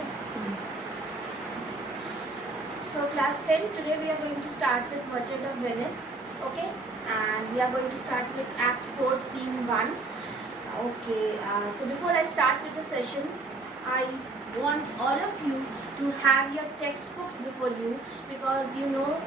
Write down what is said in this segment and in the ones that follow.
Okay. So class 10, today we are going to start with Merchant of Venice. Okay. And we are going to start with Act 4, Scene 1. Okay. So before I start with the session, I want all of you to have your textbooks before you, because you know,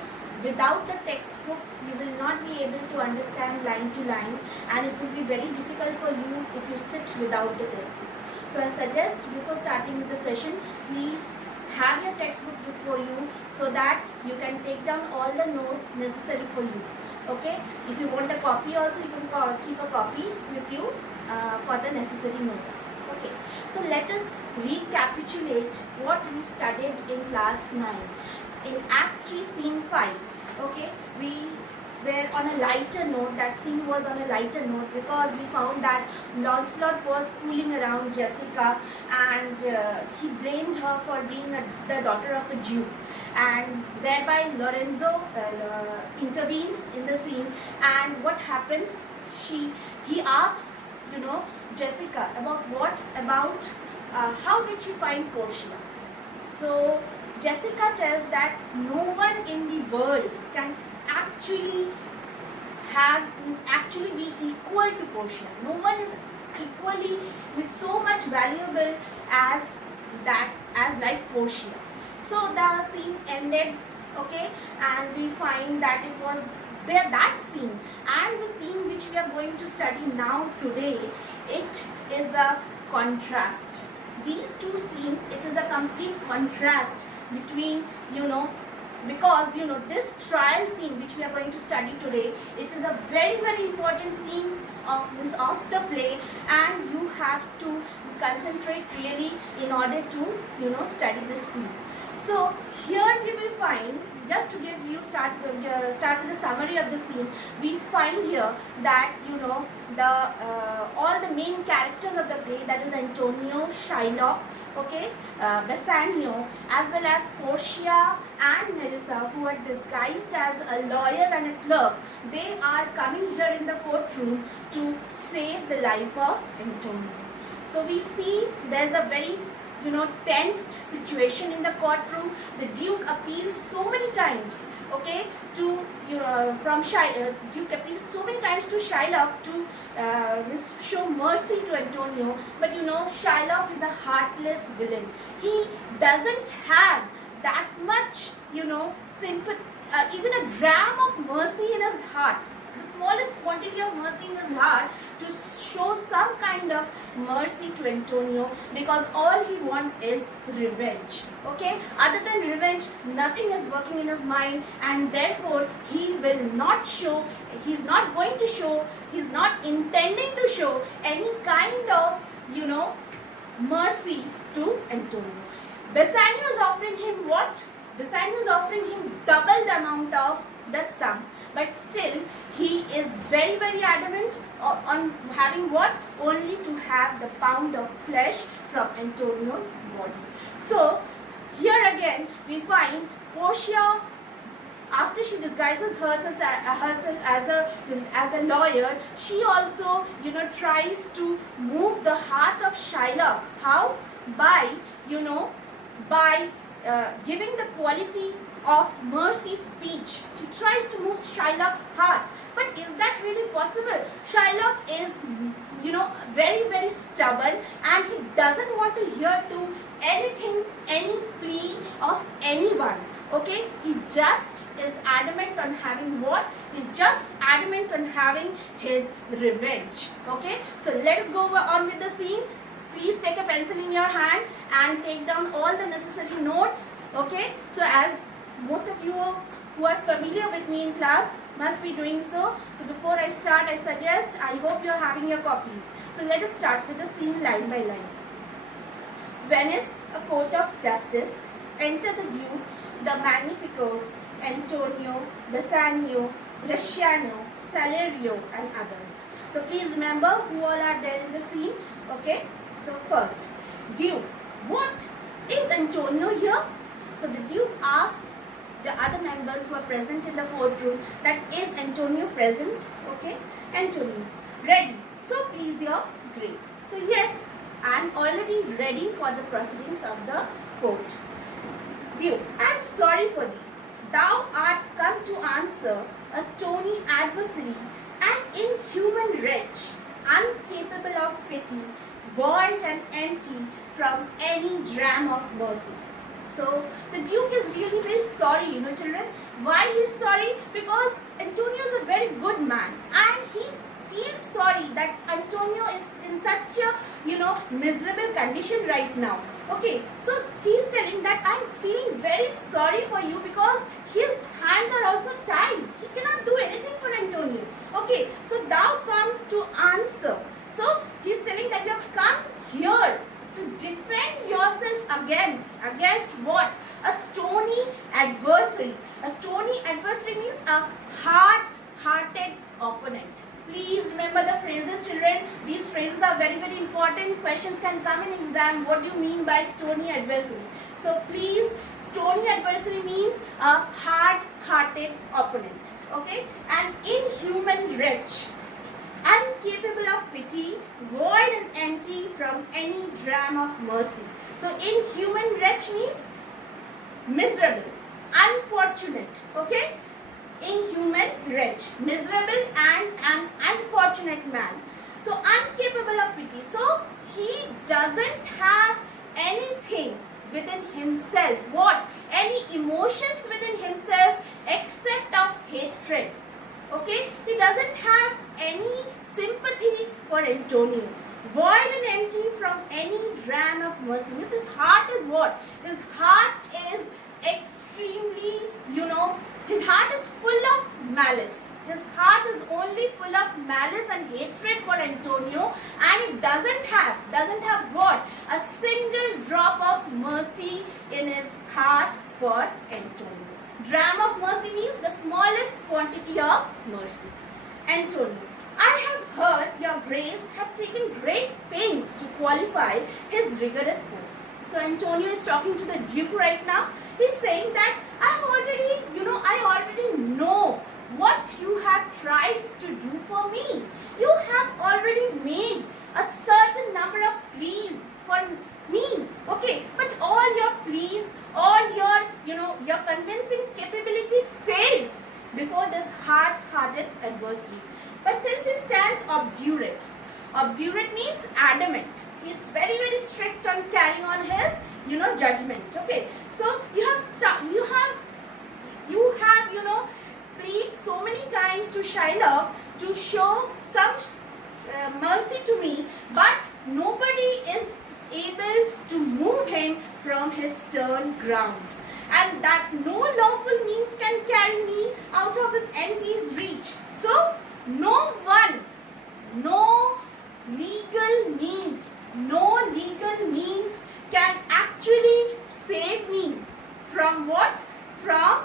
without the textbook you will not be able to understand line to line, and it will be very difficult for you if you sit without the textbooks. So I suggest before starting with the session, please have your textbooks before you so that you can take down all the notes necessary for you. Okay, if you want a copy also, you can keep a copy with you for the necessary notes. Okay, so let us recapitulate what we studied in class 9. In Act 3, Scene 5, okay, we were on a lighter note. That scene was on a lighter note because we found that Lancelot was fooling around Jessica, and he blamed her for being the daughter of a Jew, and thereby Lorenzo intervenes in the scene. And what happens? He asks, Jessica about how did she find Portia. So Jessica tells that no one in the world can actually be equal to Portia. No one is equally so much valuable as like Portia. So the scene ended, okay, and we find that it was there, that scene and the scene which we are going to study now today, it is a contrast. These two scenes, it is a complete contrast between, because this trial scene which we are going to study today, it is a very, very important scene of the play, and you have to concentrate really in order to study this scene. So here we will find, just to give you start with the summary of the scene, we find here that all the main characters of the play, that is Antonio, Shylock, okay, Bassanio, as well as Portia and Nerissa, who are disguised as a lawyer and a clerk, they are coming here in the courtroom to save the life of Antonio. So we see there's a very tensed situation in the courtroom. The Duke appeals so many times, okay, to Duke appeals so many times to Shylock to show mercy to Antonio, but Shylock is a heartless villain. He doesn't have that much sympathy, even a dram of mercy in his heart, the smallest quantity of mercy in his heart, to show some kind of mercy to Antonio, because all he wants is revenge. Okay, other than revenge, nothing is working in his mind, and therefore he will not show, he's not going to show, he's not intending to show any kind of mercy to Antonio. Bassanio is offering him what? Bassanio is offering him double the amount of the sum, but still he is very, very adamant on having what? Only to have the pound of flesh from Antonio's body. So here again we find Portia, after she disguises herself as a lawyer, she also tries to move the heart of Shylock. How? By giving the quality of mercy speech. She tries to move Shylock's heart. But is that really possible? Shylock is, very, very stubborn, and he doesn't want to hear to anything, any plea of anyone. Okay? He just is adamant on having what? He's just adamant on having his revenge. Okay? So let us go on with the scene. Please take a pencil in your hand and take down all the necessary notes. Okay? So as most of you who are familiar with me in class must be doing so. So before I start, I hope you are having your copies. So let us start with the scene line by line. Venice, a court of justice. Enter the Duke, the Magnificos, Antonio, Bassanio, Bresciano, Salerio, and others. So please remember who all are there in the scene. Okay? So first, Duke, what is Antonio here? So the Duke asks the other members who are present in the courtroom that is Antonio present? Okay, Antonio, ready. So please your grace. So yes, I am all already ready for the proceedings of the court. Duke, I am sorry for thee. Thou art come to answer a stony adversary, an inhuman wretch, incapable of pity, void and empty from any dram of mercy. So the Duke is really very sorry, children. Why he is sorry? Because Antonio is a very good man, and he feels sorry that Antonio is in such a miserable condition right now. Okay, so he is telling that I am feeling very sorry for you because his hands are also tied. He cannot do anything for Antonio. Okay, so thou come to answer. So he is telling that you have come here to defend yourself against what? A stony adversary. A stony adversary means a hard-hearted opponent. Please remember the phrases, children. These phrases are very, very important. Questions can come in exam. What do you mean by stony adversary? So please, stony adversary means a hard-hearted opponent. Okay? An inhuman wretch, incapable of pity, void and empty from any dram of mercy. So inhuman wretch means miserable, unfortunate. Okay? Inhuman wretch, miserable and an unfortunate man. So incapable of pity. So he doesn't have anything within himself. What? Any emotions within himself except of hatred. Okay? He doesn't have any sympathy for Antonio. Void and empty from any dram of mercy. Means his heart is what? His heart is extremely, his heart is full of malice. His heart is only full of malice and hatred for Antonio, and it doesn't have what? A single drop of mercy in his heart for Antonio. Dram of mercy means the smallest quantity of mercy. Antonio, I have heard your grace have taken great pains to qualify his rigorous course. So Antonio is talking to the Duke right now. He's saying that I already know what you have tried to do for me. You have already made a certain number of pleas for me. Okay, but all your pleas, all your convincing capability fails before this hard-hearted adversary. But since he stands obdurate means adamant. He is very, very strict on carrying on his, judgment. Okay, so you have plead so many times to Shylock to show some mercy to me, but nobody is able to move him from his stern ground, and that no lawful means can carry me out of his enemy's reach. So no one, no legal means can actually save me from what? From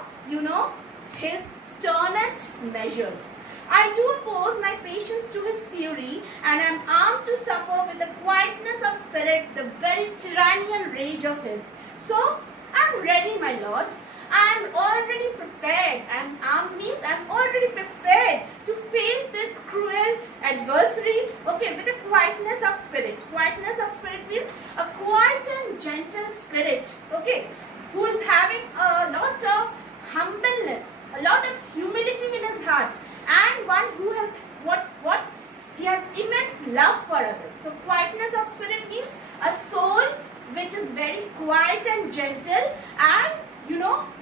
his sternest measures. I do oppose my patience to his fury, and am armed to suffer with the quietness of spirit the very tyranny and rage of his. So I am ready, my lord. I am already prepared. Armed means I am already prepared to face this cruel adversary. Okay, with a quietness of spirit. Quietness of spirit means a quiet and gentle spirit. Okay, who is having a lot of humbleness, a lot of humility in his heart, and one who has what? He has immense love for others. So quietness of spirit means a soul which is very quiet and gentle, and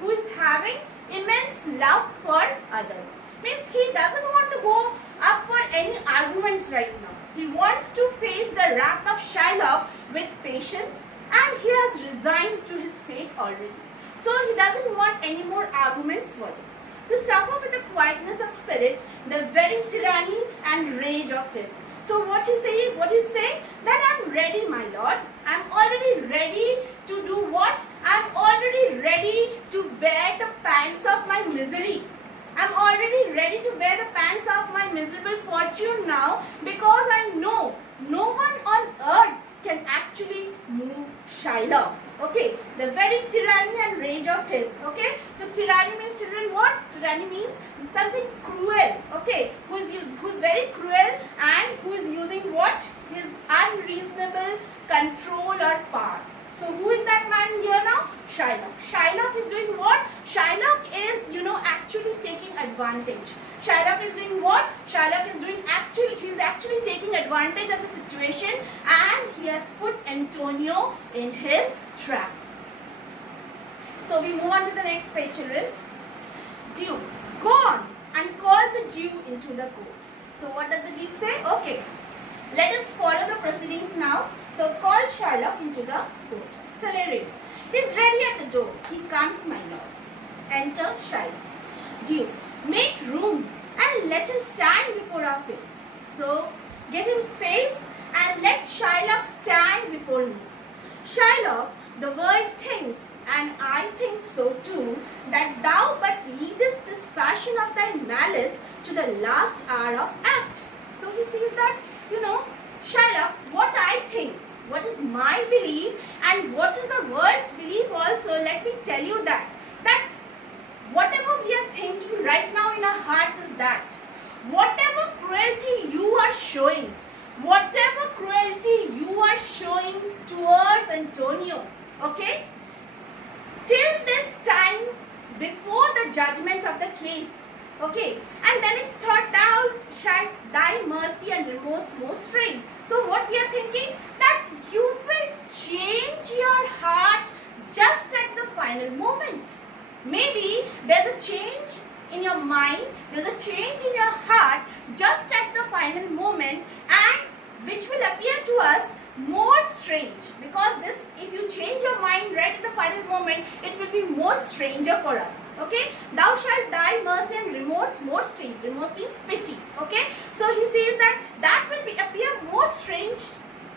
who is having immense love for others. Means he doesn't want to go up for any arguments right now. He wants to face the wrath of Shylock with patience, and he has resigned to his fate already. So he doesn't want any more arguments further. To suffer with the quietness of spirit, the very tyranny and rage of his. So what he's saying? That I'm ready, my lord. I'm already ready to do what? I'm already ready to bear the pangs of my misery. I'm already ready to bear the pangs of my miserable fortune now, because I know no one on earth can actually move Shylock. Okay, the very tyranny and rage of his. Okay, so tyranny means, children, what? Tyranny means something cruel. Okay, who's very cruel and who is using what? His unreasonable control or power. So who is that man here now? Shylock. Shylock is doing what? Shylock is, actually taking advantage. Shylock is doing what? Shylock is doing he's actually taking advantage of the situation, and he has put Antonio in his trap. So we move on to the next page, children. Duke, go on and call the Jew into the court. So what does the Duke say? Okay, let us follow the proceedings now. So call Shylock into the court. Celebrate. He is ready at the door. He comes, my lord. Enter Shylock. Duke, make room and let him stand before our face. So give him space and let Shylock stand before me. Shylock, the world thinks, and I think so too, that thou but leadest this fashion of thy malice to the last hour of act. So he says that, Shylock, what I think, what is my belief, and what is the world's belief also, let me tell you that whatever we are thinking right now in our hearts is that whatever cruelty you are showing, towards Antonio, okay, till this time before the judgment of the case, okay, and then it's thought thou shalt thy mercy and remorse most strain. So what we are thinking, that you will change your heart just at the final moment. Maybe there's a change in your mind, there's a change in your heart just at the final moment, and which will appear to us more strange, because this, if you change your mind right at the final moment, it will be more stranger for us. Okay, thou shalt thy mercy and remorse more strange. Remorse means pity. Okay, so he says that will appear more strange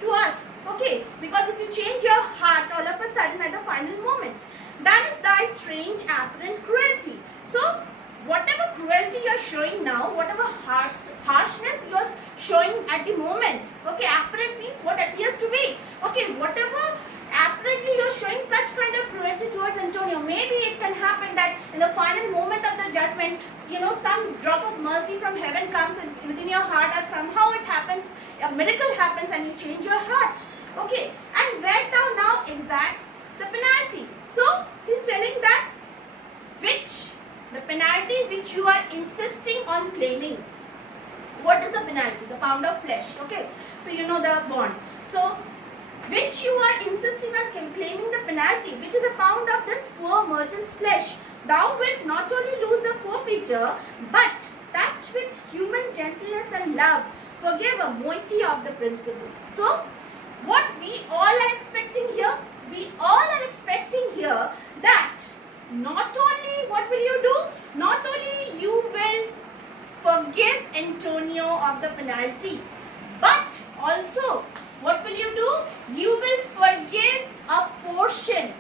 to us. Okay, because if you change your heart all of a sudden at the final moment, that is thy strange apparent cruelty. So whatever cruelty you are showing now, whatever harshness you are showing at the moment, okay, apparent means what appears to be, okay, whatever apparently you are showing such kind of cruelty towards Antonio, maybe it can happen that in the final moment of the judgment, some drop of mercy from heaven comes within your heart, or somehow it happens, a miracle happens and you change your heart, okay, and where thou now exacts the penalty. So he's telling that the penalty which you are insisting on claiming. What is the penalty? The pound of flesh. Okay. So the bond. So which you are insisting on claiming the penalty, which is a pound of this poor merchant's flesh. Thou wilt not only lose the forfeiture, but touched with human gentleness and love, forgive a moiety of the principal. So what we all are expecting here? We all are expecting here that not only what will you do? Not only you will forgive Antonio of the penalty, but also what will you do? You will forgive a portion.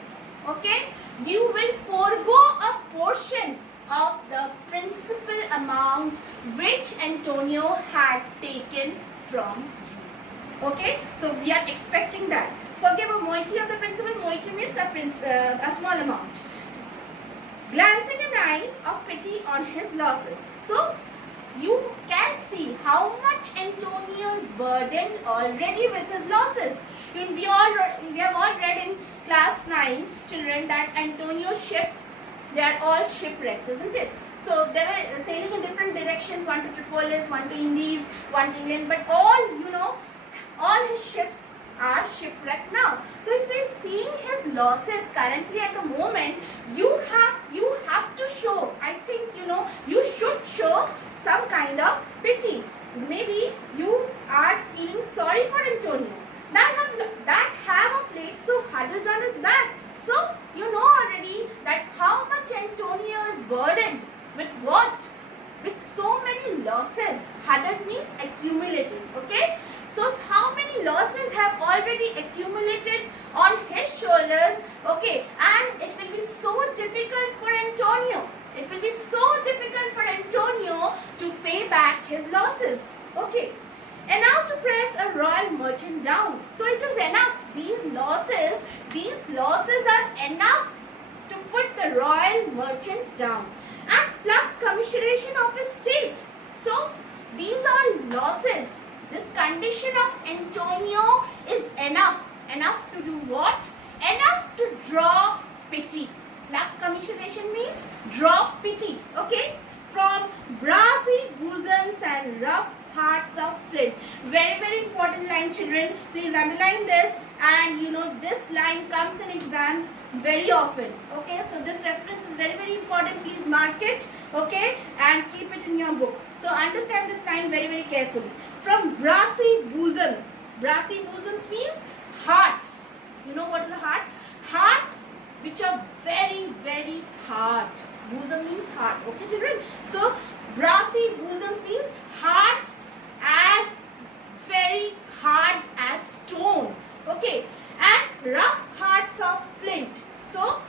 Okay? You will forego a portion of the principal amount which Antonio had taken from. Okay? So we are expecting that. Forgive a moiety of the principal. Moiety means a small amount. Glancing an eye of pity on his losses. So you can see how much Antonio is burdened already with his losses. We have all read in class 9, children, that Antonio's ships, they are all shipwrecked, isn't it? So they were sailing in different directions, one to Tripolis, one to Indies, one to England, but all his ships are shipwrecked now. So he says, seeing his losses currently at the moment, you have to show, I think, you should show some kind of pity. Maybe you are feeling sorry for Antonio, that have of late so huddled on his back. So you know already that how much Antonio is burdened with what? With so many losses. Huddled means accumulated. Okay? So how many losses have already accumulated on his shoulders? Okay, and it will be so difficult for Antonio. It will be so difficult for Antonio to pay back his losses. Okay, and now to press a royal merchant down. So it is enough. These losses are enough to put the royal merchant down and pluck commiseration of his state. So these are losses. This condition of Antonio is enough. Enough to do what? Enough to draw pity. Love commiseration means draw pity. Okay? From brassy bosoms and rough hearts of flint. Very, very important line, children. Please underline this. And you know, this line comes in exam very often. Okay, so this reference is very, very important. Please mark it. Okay, and keep it in your book. So understand this line very, very carefully. From brassy bosoms. Brassy bosoms means hearts. You know what is a heart? Hearts which are very, very hard. Bosom means heart. Okay, children? So, brassy bosoms means hearts as very hard as stone. Okay, and rough hearts of flint. So,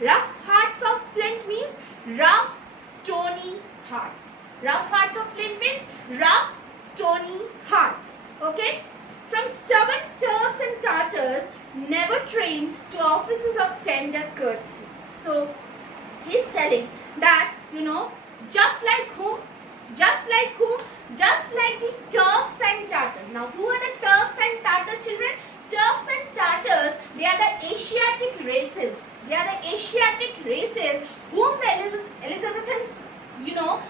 rough hearts of flint means rough, stony hearts. Rough hearts of flint means rough, stony hearts. Okay? From stubborn Turks and Tartars, never trained to offices of tender courtesy. So, he's telling that, you know, just like whom? Just like whom? Just like the Turks and Tartars. Now, who are the Turks and Tartars, children? Turks and Tartars, they are the Asiatic races. They are the Asiatic races whom the Elizabethans, you know,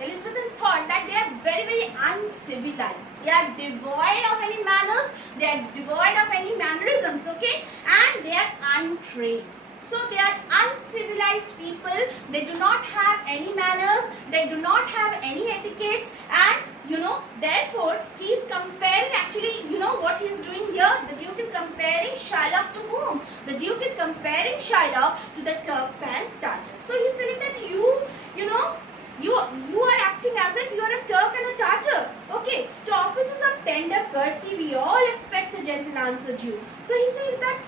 Elizabethans thought that they are very, very uncivilized. They are devoid of any manners. They are devoid of any mannerisms, okay? And they are untrained. So they are uncivilized people. They do not have any manners. They do not have any etiquettes. And you know, therefore, he is comparing, actually, you know what he is doing here? The Duke is comparing Shylock to whom? The Duke is comparing Shylock to the Turks and Tartars. So he is telling that you know, you are acting as if you are a Turk and a Tartar. Okay, to offices of tender courtesy, we all expect a gentle answer due. So he says that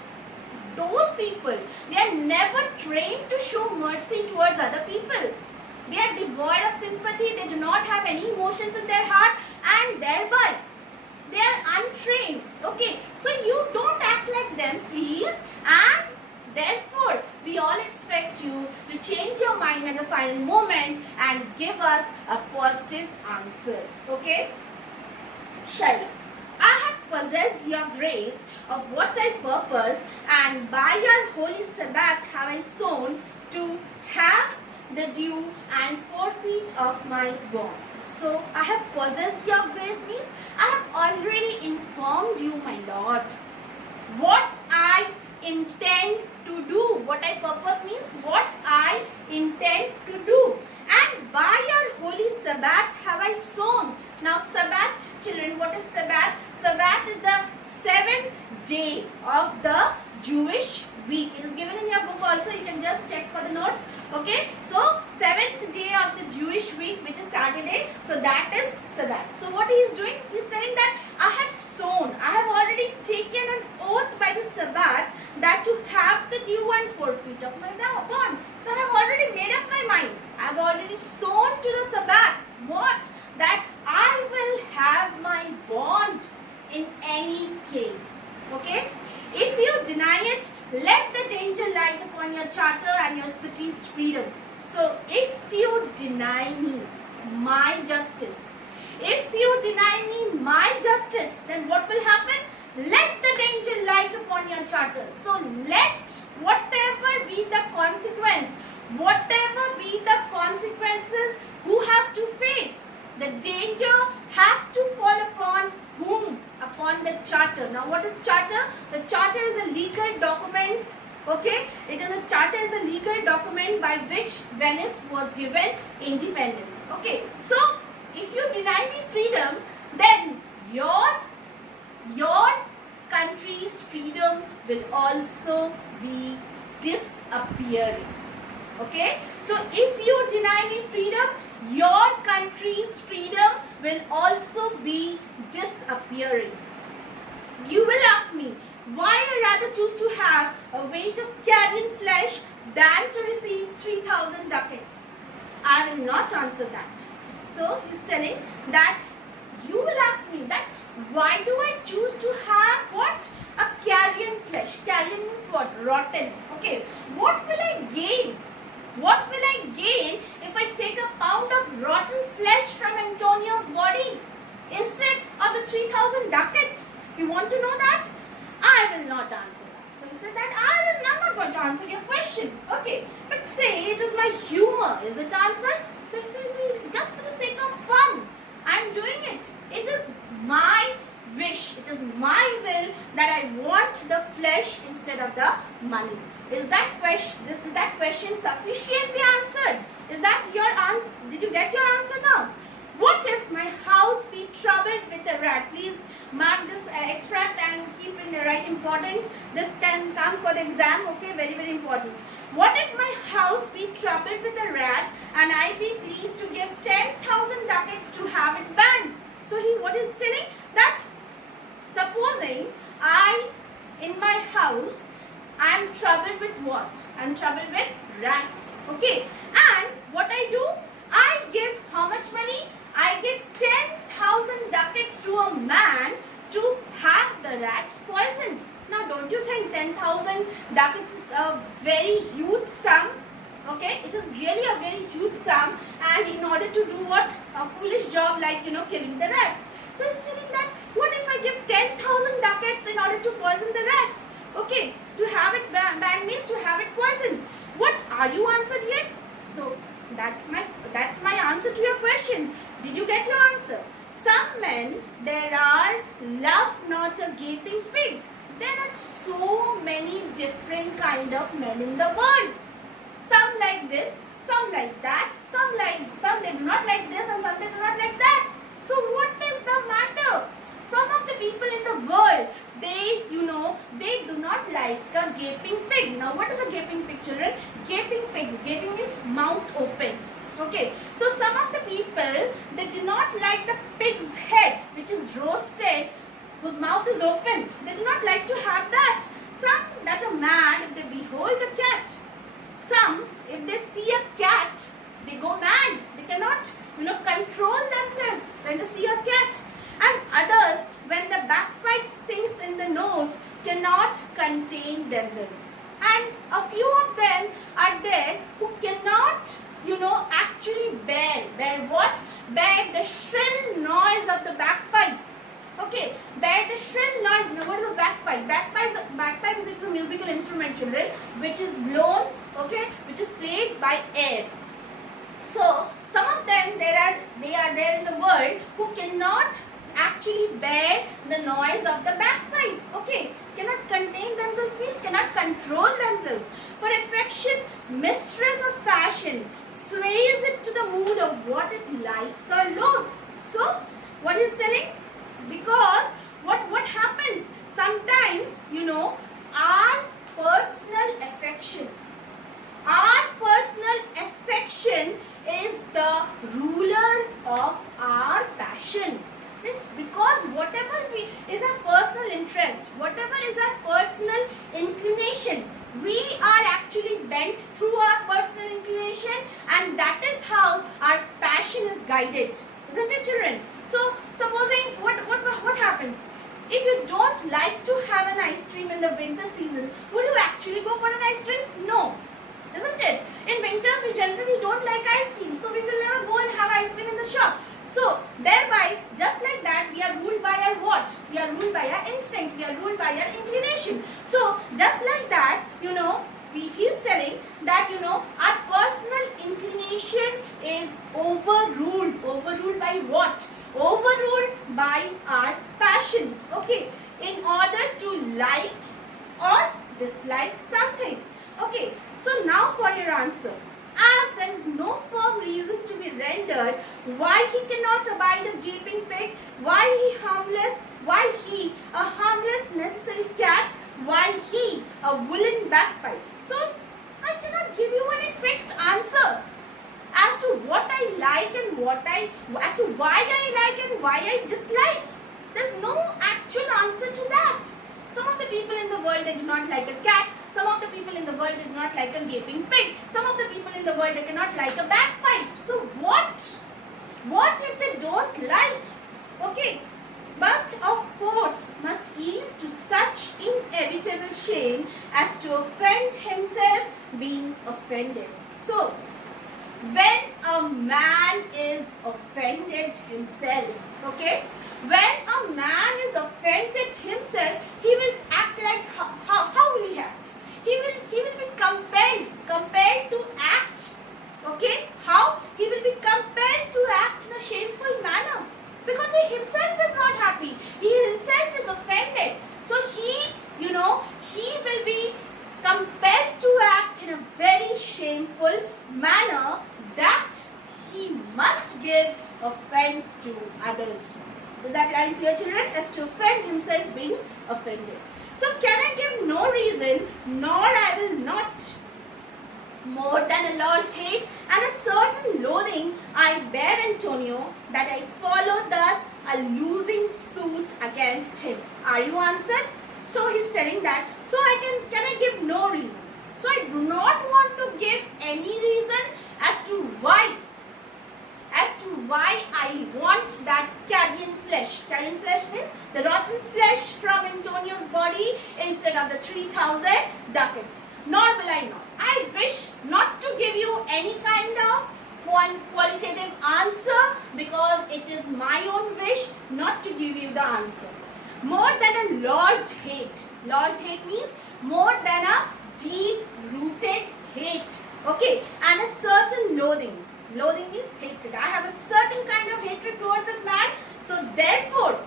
those people, they are never trained to show mercy towards other people. They are devoid of sympathy. They do not have any emotions in their heart, and thereby they are untrained. Okay, so you don't act like them, please, and therefore we all expect you to change your mind at the final moment and give us a positive answer. Okay, Shylock, I have possessed your grace of what I purpose, and by your holy Sabbath have I sown to have the due and forfeit of my bond. So, I have possessed your grace means I have already informed you, my Lord, what I intend to do. What I purpose means what I intend to do. And by your holy Sabbath have I sown. Now, Sabbath, children, what is Sabbath? Sabbath is the 7th day of the Jewish week. It is given in your book also. You can just check for the notes. Okay. So, 7th day of the Jewish week, which is Saturday. So, that is Sabbath. So, what he is doing? He is telling that I have sown. I have already taken an oath by the Sabbath that to have the due and forfeit of my bond. So, I have already made up my mind. I have already sown to the Sabbath. What? That I will have my bond in any case. Okay. If you deny it, let the danger light upon your charter and your city's freedom. So, if you deny me my justice, if you deny me my justice, then what will happen? Let the danger light upon your charter. So, let whatever be the consequence, whatever be the consequences, who has to face? The danger has to fall upon whom? Upon the charter. Now, what is charter? The charter is a legal document. Okay, charter is a legal document by which Venice was given independence. Okay, so if you deny me freedom, then your country's freedom will also be disappearing. Okay, so if you deny me freedom, your country's freedom will also be disappearing. You will ask me, why I rather choose to have a weight of carrion flesh than to receive 3,000 ducats? I will not answer that. So, he is telling that you will ask me that why do I choose to have what? A carrion flesh. Carrion means what? Rotten. Okay. What will I gain? What will I gain if I take a pound of rotten flesh from Antonio's body instead of the 3,000 ducats? You want to know that? that I want the flesh instead of the money. Is that question sufficiently answered? Is that your answer? Did you get your answer now? What if my house be troubled with a rat? Please mark this extract and keep in the right important. This can come for the exam, okay? Very, very important. What if my house be troubled with a rat and I be pleased to give 10,000 ducats to have it banned? So what is telling? That supposing in my house, I am troubled with what? I am troubled with rats, okay? And what I do? I give how much money? I give 10,000 ducats to a man to have the rats poisoned. Now, don't you think 10,000 ducats is a very huge sum? Okay, it is really a very huge sum, and in order to do what? A foolish job like, killing the rats. So he's telling that, what if I give 10,000 ducats in order to poison the rats? Okay, to have it banned means to have it poisoned. What are you answered yet? So that's my answer to your question. Did you get your answer? Some men there are love not a gaping pig. There are so many different kind of men in the world. Some like this, some like that, some they do not like this, and some they do not like that. So what is the matter? Some of the people in the world, they do not like a gaping pig. Now what is a gaping pig, children? Gaping pig, gaping means mouth open. Okay, so some of the people, they do not like the pig's head, which is roasted, whose mouth is open. They do not like to have that. Some that are mad if they behold a cat. Some, if they see a cat, they go mad. They cannot, control themselves when they see a cat. And others, when the bagpipe stings in the nose, cannot contain themselves. And a few of them are there who cannot, actually bear what? Bear the shrill noise of the bagpipe. Okay, bear the shrill noise. Now what is a bagpipe? Bagpipe is a musical instrument, children, which is blown, okay, which is played by air. So some of them they are there in the world who cannot actually bear the noise of the bagpipe. Okay, cannot contain themselves means cannot control themselves. For affection, mistress of passion, sways it to the mood of what it likes or loathes. So what is telling? Because what happens? Sometimes, our personal affection is the ruler of our passion. Because whatever is our personal interest, whatever is our personal inclination, we are actually bent through our personal inclination, and that is how our passion is guided. Isn't it, children? So supposing what happens? If you don't like to have an ice cream in the winter season, would you actually go for an ice cream? No. Isn't it? In winters, we generally don't like ice cream, so we will never go and have ice cream in the shop. So, thereby, just like that, we are ruled by our what? We are ruled by our instinct, we are ruled by our inclination. So, just like that, he is telling that, our personal inclination is overruled. Overruled by what? Overruled by our passion. Okay, in order to like or dislike something. Okay, so now for your answer. As there is no firm reason to be rendered why he cannot abide a gaping pig, why he, a harmless necessary cat, why he, a woolen bagpipe. So, I cannot give you any fixed answer as to what I like and as to why I like and why I dislike. There's no actual answer to that. Some of the people in the world, they do not like a cat. Some of the people in the world do not like a gaping pig. Some of the people in the world, they cannot like a bagpipe. So what? What if they don't like? Okay. But of force must yield to such inevitable shame as to offend himself being offended. So, when a man is offended himself, okay, when a man is offended himself, he will act like, how will he act? He will be compelled to act, okay, how? He will be compelled to act in a shameful manner, because he himself is not happy, he himself is offended. So he clear, children? Is to offend himself being offended. So can I give no reason, nor I will not. More than a lodged hate and a certain loathing I bear Antonio, that I follow thus a losing suit against him. Are you answered? So he's telling that. So can I give no reason? So I do not want to give any reason as to why I want that carrion flesh. Carrion flesh means the rotten flesh from Antonio's body instead of the 3,000 ducats. Nor will I not. I wish not to give you any kind of qualitative answer, because it is my own wish not to give you the answer. More than a lodged hate. Lodged hate means more than a deep-rooted hate. Okay, and a certain loathing. Loathing means hatred. I have a certain kind of hatred towards a man. So therefore,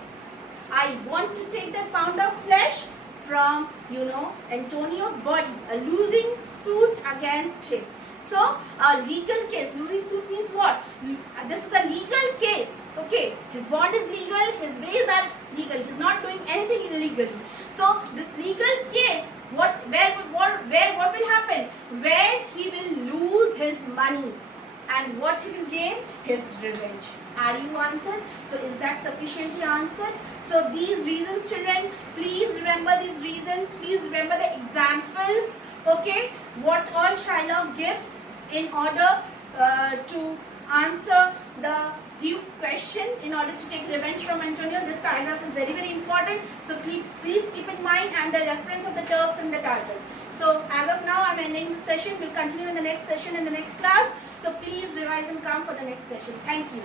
I want to take that pound of flesh from, Antonio's body. A losing suit against him. So, a legal case. Losing suit means what? This is a legal case. Okay. His bond is legal. His ways are legal. He's not doing anything illegally. So, this legal case, what will happen? Where he will lose his money. And what he will gain? His revenge. Are you answered? So is that sufficiently answered? So these reasons, children, please remember these reasons. Please remember the examples. Okay, what all Shylock gives in order to answer the Duke's question, in order to take revenge from Antonio. This paragraph is very, very important. So please keep in mind, and the reference of the Turks and the Tartars. So as of now, I'm ending this session. We'll continue in the next session, in the next class. So please revise and come for the next session. Thank you.